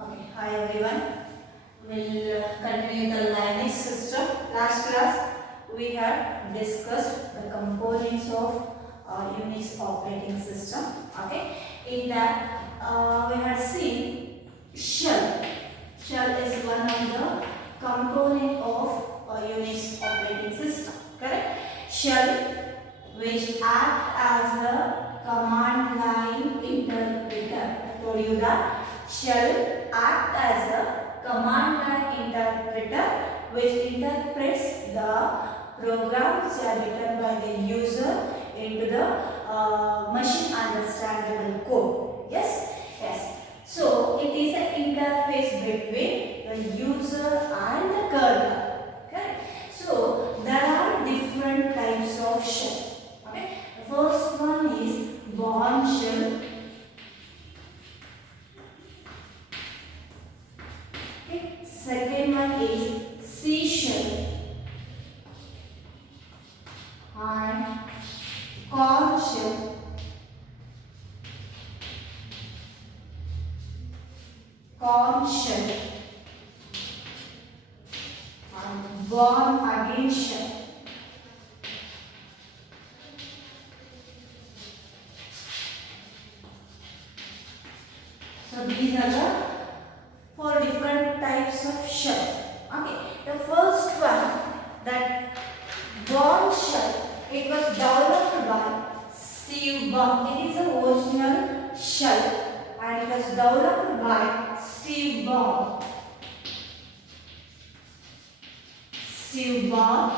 Okay, hi everyone. We'll continue the Linux system. Last class we have discussed the components of Unix operating system. Okay, in that we had seen shell. Shell is one of the component of Unix operating system. Correct? Shell, which act as a command line interpreter. I told you that shell act as a command line interpreter which interprets the programs that are written by the user into the machine understandable code. Yes? Yes. So it is an interface between the user and the kernel. Okay? So there are different types of shells. Okay? The first one is Bourne shell. Okay? Second one is C shell and corn shell. Corn shell and Bourne again shell. So these are the four different types of shell. Okay, the first one, that Bourne shell, it was developed by Steve Bourne. It is the original shell and it was developed by Steve Bourne. Steve Bourne,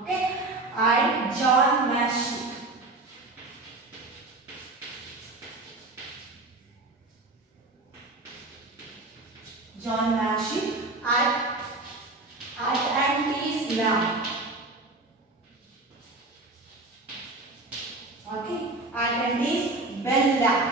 okay, and John Massey. John Massey at Antis Lab. Okay, at Antis Bell Lab.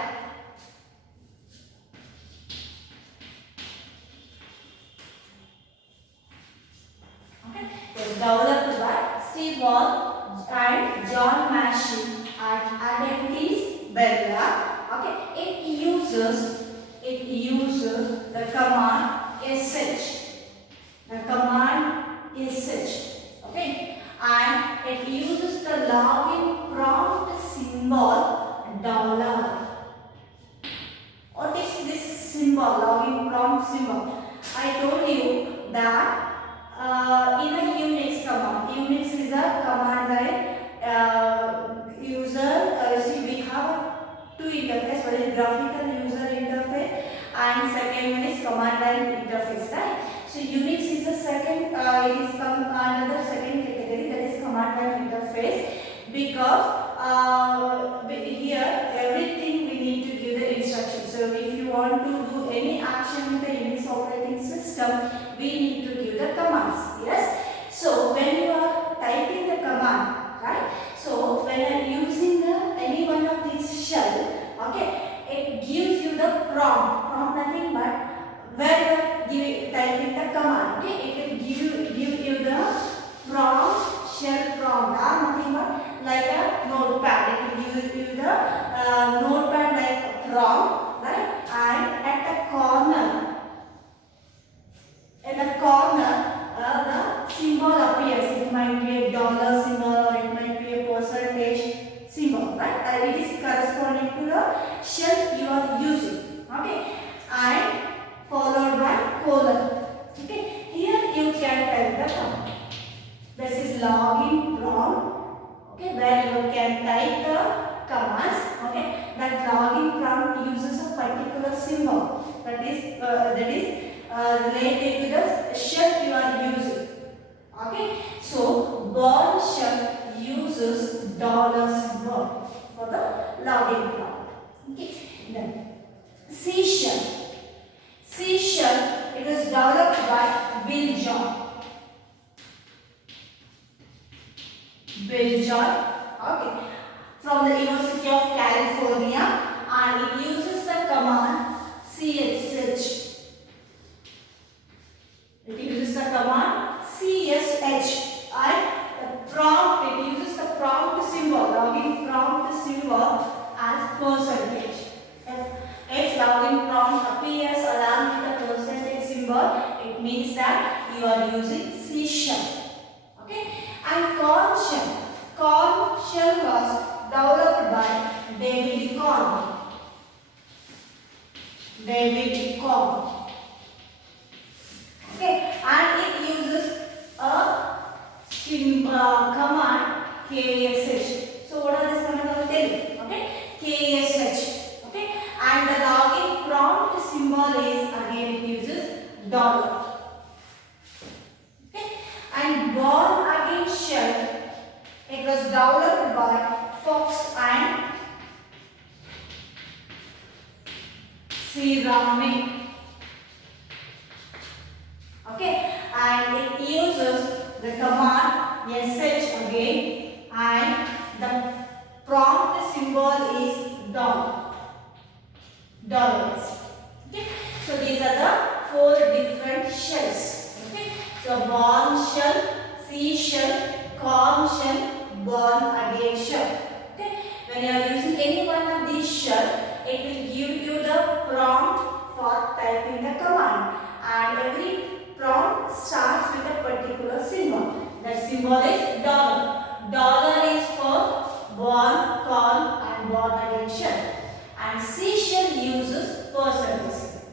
Okay, it was developed by Steve Ball and John Massey at Antis Bell Lab. Okay, it uses the command sh. The command sh. Okay, and it uses the login prompt symbol $. What is this symbol, login prompt symbol? I told you that in a Unix command, Unix is a command line user. See, we have two interface. One is graphical user interface and second one is command line interface, right? So Unix is the second, it is another second category, that is command line interface, because here everything we need to give the instructions. So if you want to do any action in the Unix operating system, we need to give the commands. Yes. So when you are typing the command, right? So when I am using any one of these shell, okay, it gives you the prompt. Prompt nothing but where you are typing the command. Okay, it will give you the prompt, shell prompt, nothing but like a notepad. It will give you the notepad like a prompt, right? And at the corner, the symbol appears. It might be a dollar symbol or it might be a percentage symbol, right? And it is corresponding to the shell you are using. Okay, and followed by colon. Okay, here you can type the command. This is login prompt. Okay, where you can type the commands. Okay, that login prompt uses a particular symbol that is related to the shell you are using. Okay, so Bourne shell uses $ symbol for the login prompt. Okay, then C shell. C shell, it was developed by Bill John. Bill John, okay, from the University of California, and it uses the command CSH. It uses the command CSH, and the prompt, it uses the prompt symbol, login prompt symbol as percentage. If login prompt appears or David Com. Okay, and it uses a command KSH. So what are this command? I will tell you. Okay, KSH. Okay, and the login prompt symbol is again it uses dollar. Okay, and Born Again shell, it was developed by Fox and Ceramic. Okay, and it uses the command sh again, and the prompt symbol is dollars. Okay, so these are the 4 different shells. Okay, so Born shell, C shell, Com shell, Born Again shell. Okay, when you are using any one of these shell, it will give you the prompt for typing the command, and every prompt starts with a particular symbol. That symbol is dollar. Dollar is for born, com, and Born Again shell. And C shell uses percentage.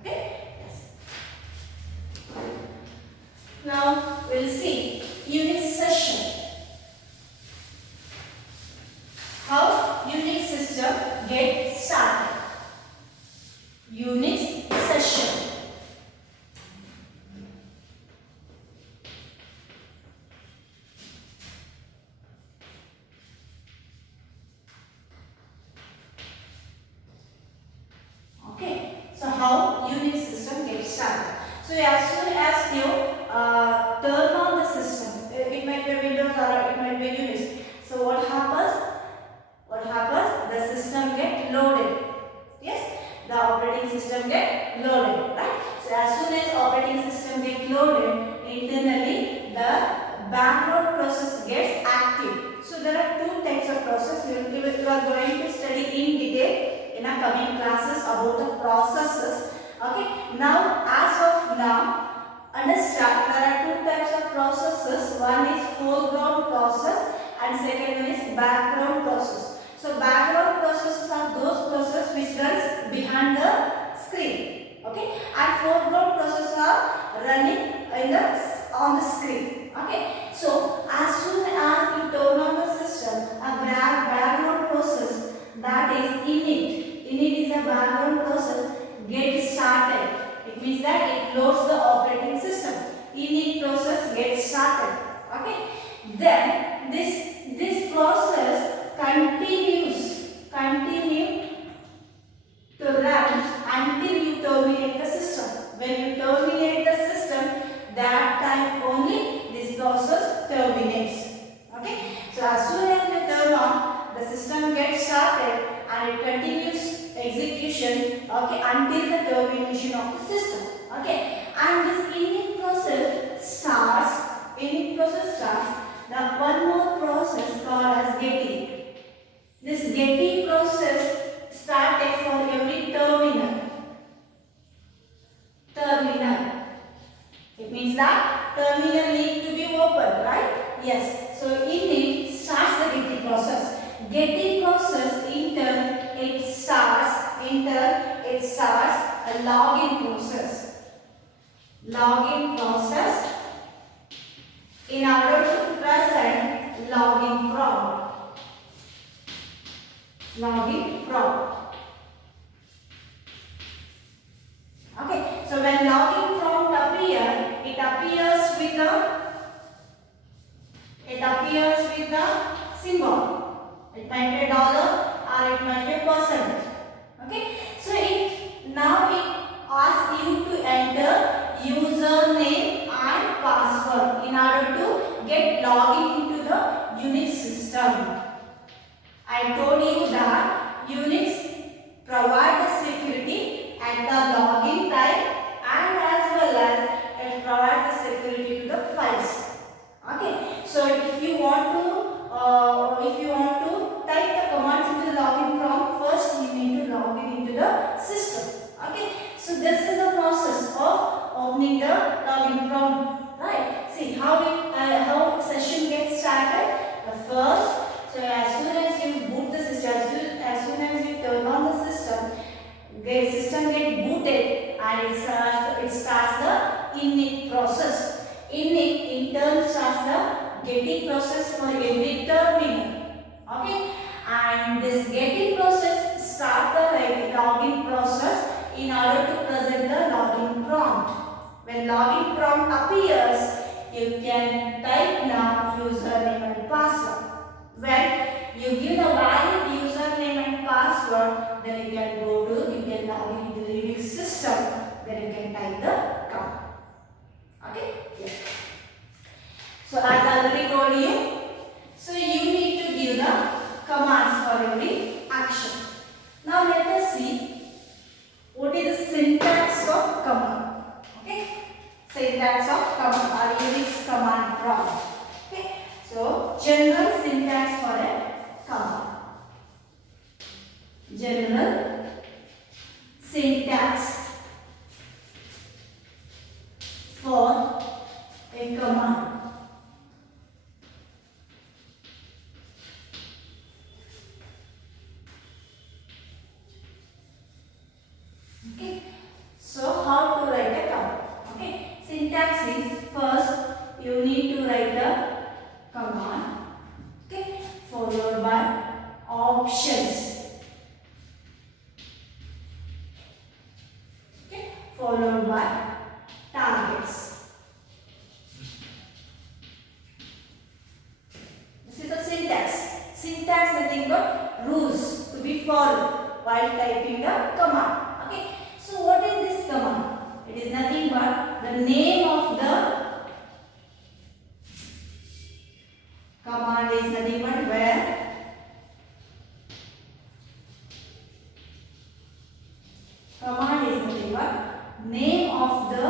Okay? Yes. Now we'll see Unix session. How Unix system gets started. Unix session. Okay, so how Unix system gets started. So as soon as you turn on the system, it might be Windows or it might be Unix. So what happens? The system get loaded. Yes, the operating system get loaded, right? So as soon as operating system get loaded, internally the background process gets active. So there are 2 types of process. You are going to study in detail in our coming classes about the processes. Okay, now as of now, understand there are 2 types of processes. One is foreground process and second one is background process. So background processes are those processes which runs behind the screen. Okay, and foreground processes are running on the screen. Okay, so as soon as you turn on the system, a background process, that is init. Init is a background process gets started. It means that it loads the operating system. Init process gets started. Okay, then this process continue to run until you terminate the system. When you terminate the system, that time only this process terminates. Okay, so as soon as you turn on, the system gets started and it continues execution, okay, until the termination of the system. Okay, and this init process starts. Now one more process called as getty. This getty process started for every terminal. It means that terminal need to be opened, right? Yes. So init starts the getty process. Getty process in turn it starts a login process. Login process in order to present login prompt. Okay, so when login prompt appears, it appears with the symbol. It might be dollar or it might be percent. Okay, so now it asks you to enter username and password in order to get login into the Unix system. I told you that Unix provides security at the login time and as well as it provides the security to the files. Okay, so if you want to type the commands into the login prompt, first you need to log in into the system. Okay, so this is the process of opening the login prompt, right? See how session gets started. The first, so as soon as you boot the system, as soon as you turn on the system, system get booted and it starts the init process. Init in turn starts the getting process for every terminal. Okay, and this getting process start the login process in order to present the login prompt. When login prompt appears, you can type now username and password. When you give the valid username and password, then you can log into the Unix system. Then you can type the command. Okay? Yeah. So as I already told you, so you need to give the commands for every action. Now let us see what is the syntax of command. Okay? Syntax of command or Unix command prompt. Okay? So general syntax for a command. General syntax for a command. Okay, so how to write a command? Okay, syntax is first you need to write the command. Okay, followed by options. Okay, followed by targets. This is the syntax. Syntax nothing but rules to be followed while typing the command. Okay, so what is this command? It is nothing but the name of the command is nothing but where command is nothing but name of the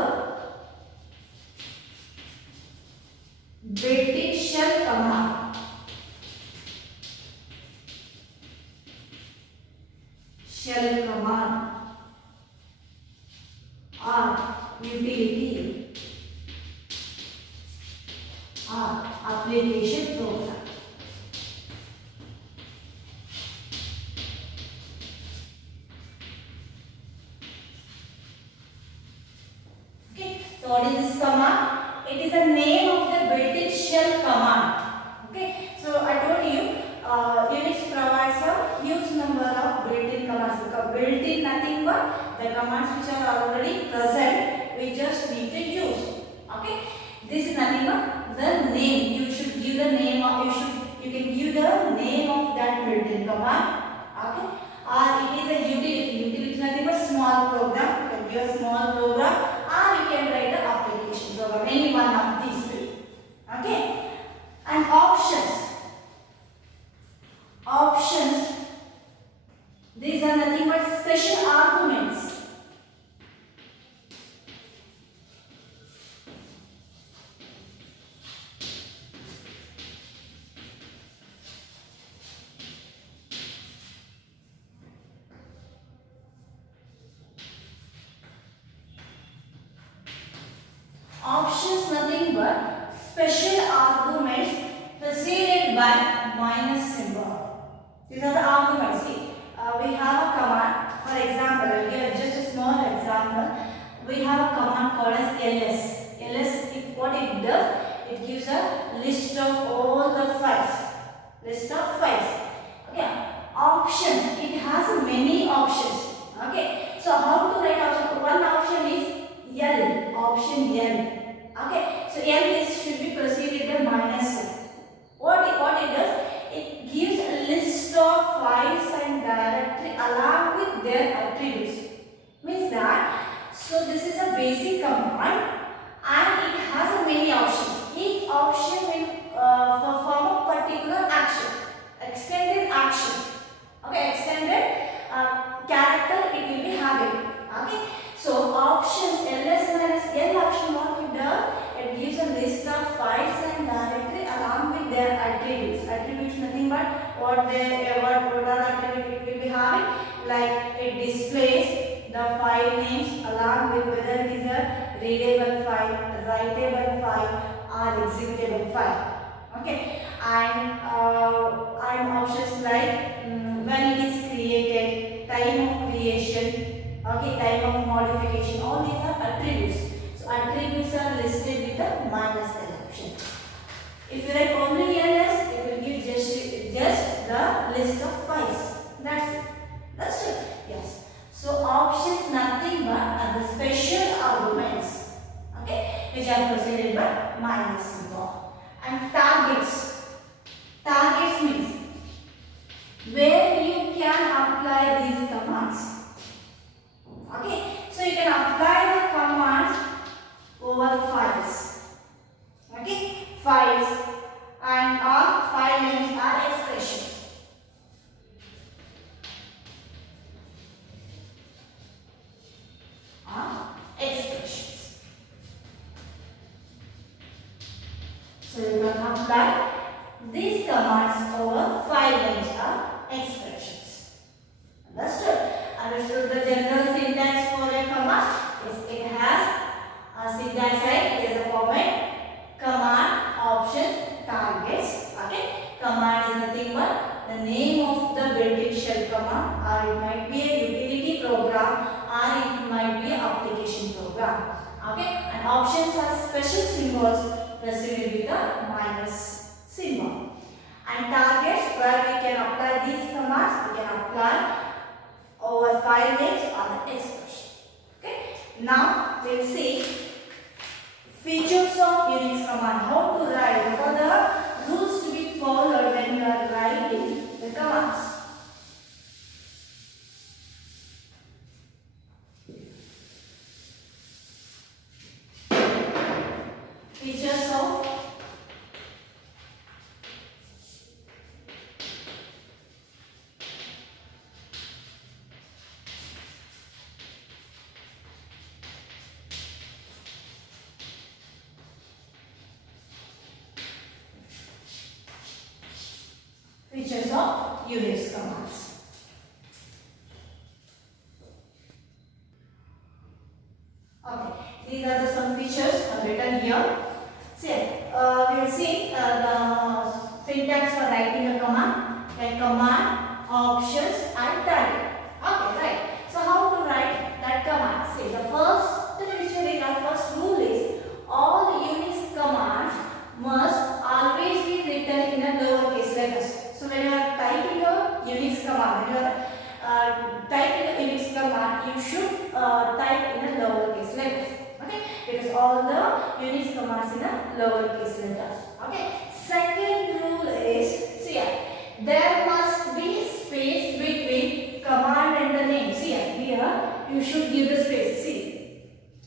built-in shell command. Shell command or utility or application program. Okay, so what is this command? It is the name of the built-in shell command. Okay, so I told you Unix provides a huge number of built-in commands. Because built-in nothing but the commands which are already present, we just need to use. Okay, this is nothing but the name. You should give the name of you can give the name of that built-in command. Okay, or it is a utility. Utility is nothing but small program. You can give a small program, or you can write an application program. Any one of these three. Okay, and options. Options. These are nothing but special arguments. Options nothing but special arguments preceded by minus symbol. These are the arguments. See, we have a command. For example, here just a small example. We have a command called as ls. What it does, it gives a list of all the files. List of files. Okay. Option. It has many options. Okay. So how to write option? One option is L. Option L. Okay. So L should be preceded by minus sign. What it does? It gives a list of files and directory along with their attributes. Means that, so this is a basic command and it has many options. Each option will perform a particular action. Extended action. Okay, extended character it will be having. Okay, so options ls minus l option what it does? It gives a list of files and directory along with their attributes. Attributes nothing but what are the attributes it will be having. Like it displays the file names along with whether it is a readable file, writable file, or executable file. Okay, and options like when it is created, time of creation, Okay, time of modification, all these are attributes. So attributes are listed with the minus option. If you write only ls, it will give just the list of files. That's it. That's it. Yes. So options nothing but the special arguments. Okay, which are preceded by minus symbol. And targets. Targets means where you can apply these commands. Okay, so you can apply the commands over files. Okay, files and our file names are expressions. Expressions. So you can apply these commands over file names are expressions. Understood? Understood the general syntax for a command? Yes, it has a syntax like is a format command, options, targets. Okay, command is nothing but the name of the built-in shell command, or it might be a utility program, or it might be an application program. Okay, and options are special symbols preceded with the minus symbol. And targets, where we can apply these commands, we can apply over file names or the expression. Okay. Now we'll see features of Unix command. How to write? What are the rules to be followed when you are writing the commands? Features of Unix commands. Okay, these are some features written here. See, we will see the syntax for writing a command, like command, options, and target. Okay, right. So how to write that command? See, the first feature is our first rule is all Unix commands must always be written in a lowercase letters. So when you are typing a Unix command, when you are typing a Unix command, you should type in a lowercase letters. Okay, because all the Unix commands in a lowercase letters. Okay. Second rule is, see here, there must be space between command and the name. See here you should give the space. See,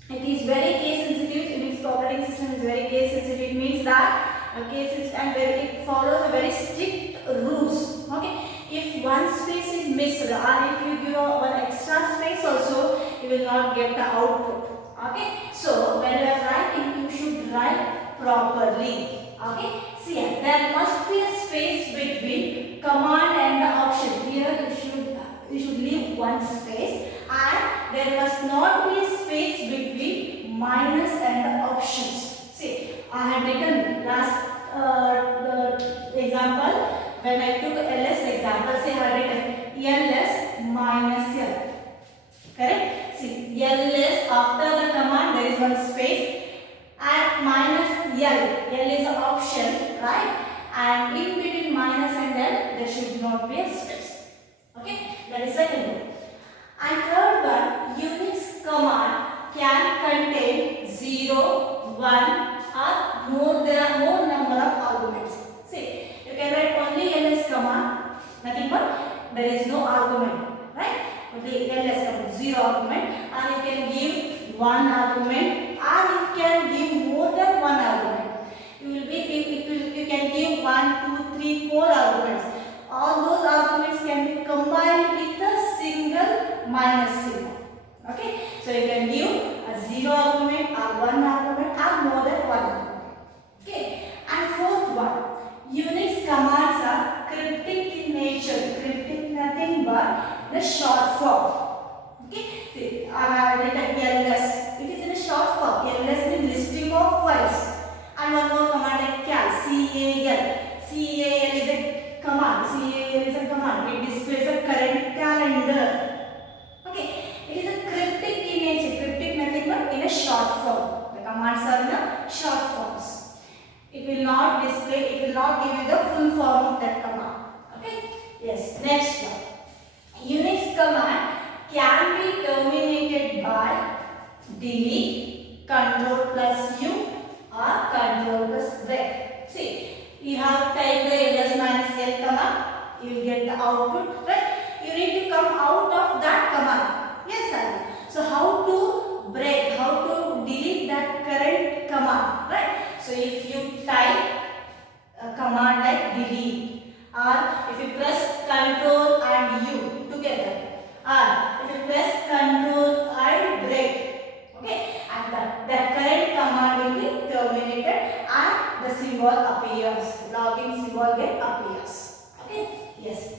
it is very case sensitive. Unix operating system is very case sensitive. It means that cases and it follows a very strict rules. Okay, if one space is missed or if you give one extra space also, you will not get the output. Okay, so when you are writing, you should write properly. Okay, see here, there must be a space between command and the option. Here you should leave one space, and there must not be a space between minus and the options. See, I had written last the example when I took ls example. See, I had written ls minus l. Correct? See, ls after the command there is one space, and minus l. L is an option, right? And in between minus and l there should not be a space. Okay? That is second rule. And third one, Unix command can contain 0, 1 or more. There are more number of arguments. See, you can write only ls command, nothing but there is no argument, right? Only ls command, 0 argument, and you can give 1 argument, and you can give more than 1 argument. You can give 1, 2, 3, 4 arguments. All those arguments can be combined with a single minus symbol. Okay, so you can give a 0 argument or 1 argument or more than 1 argument. Okay, and fourth one, Unix commands are cryptic in nature. Cryptic nothing but the short form. Okay, see, I have written ls. It is in a short form. Ls means listing of files. And one more command like cal, cal. Cal is a command. Cal is a command. It displays a current calendar. Okay, it is a Commands are in the short forms. It will not display, it will not give you the full form of that command. Okay? Yes. Next one. Unix command can be terminated by delete, control plus U or control plus break. See, you have typed the ls minus l command, you will get the output, right? You need to come out of that command. Yes, sir. So how to break, how to delete that current command, right? So if you type a command like delete, or if you press control and U together, or if you press control and break, okay, and the current command will be terminated and the symbol appears, login symbol get appears. Okay, yes.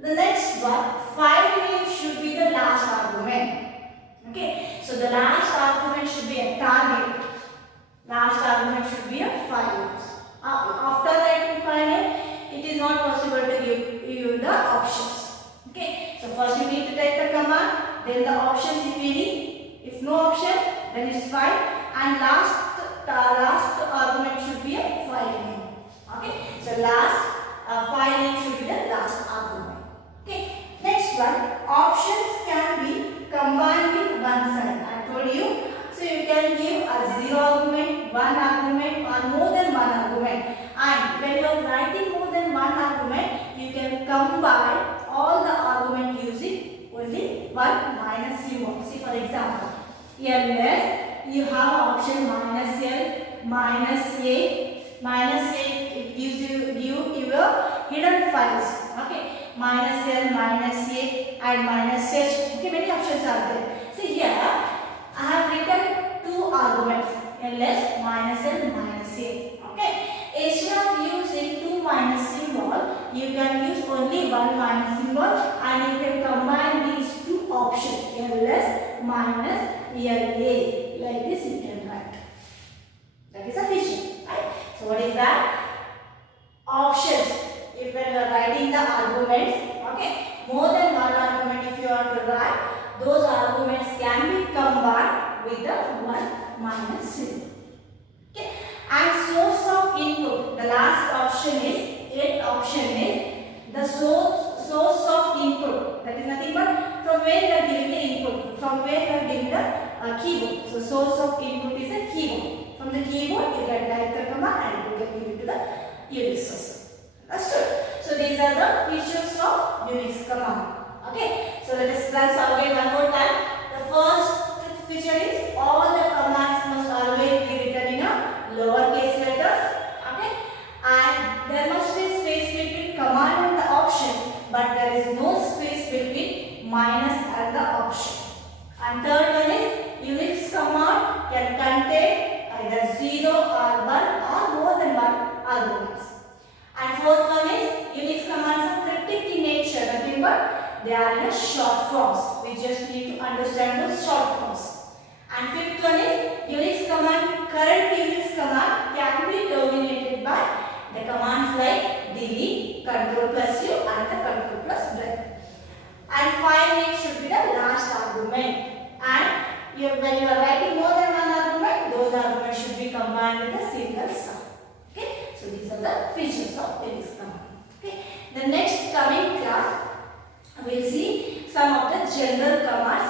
The next one, file name should be the last argument. Okay, so the last argument should be a target. Last argument should be a file name. After writing file name, it is not possible to give you the options. Okay, so first you need to type the command, then the options if you need. If no option, then it's fine. And last argument should be a file name. Okay, so last file name should be the last argument. Okay, next one, options can be combined with one side. I told you. So you can give a 0 argument, 1 argument or more than 1 argument. And when you are writing more than 1 argument, you can combine all the argument using only 1 minus symbol. See for example, here you have option minus L, minus A. Minus A, it gives you your hidden files. Okay, minus L, minus A and minus H. Okay, many options are there. See here, I have written 2 arguments, ls minus L minus A. Okay, instead of using 2 minus symbol, you can use only 1 minus symbol and you can combine these 2 options, ls minus LA. Like this you can write. That is sufficient, right? So what is that? Options. If when you are writing the arguments, okay, more than 1 argument if you are to write, those arguments can be combined with the 1 minus symbol. Okay, and source of input. The last option is, 8th option is the source of input. That is nothing but from where you are giving the input, from where you are giving the keyboard. So source of input is a keyboard. From the keyboard you can type the command and it will give you to the Unix source. Understood? So these are the features of Unix command. Okay, so let us run again one more time. The first feature is all the commands must always be written in a lowercase letters. Okay, and there must be space between command and the option, but there is no space between minus and the option. And third one is Unix command can contain either 0 or 1 or more than 1 arguments. And fourth one is Unix commands are cryptic in nature, nothing but they are in a short forms. We just need to understand those short forms. And fifth one is Unix command, current Unix command can be terminated by the commands like delete, control plus U and the control plus break. And file name should be the last argument. And when you are writing more than 1 argument, those arguments should be combined with a single sum. Okay, so these are the features of Unix command. Okay, the next coming class we will see some of the general commands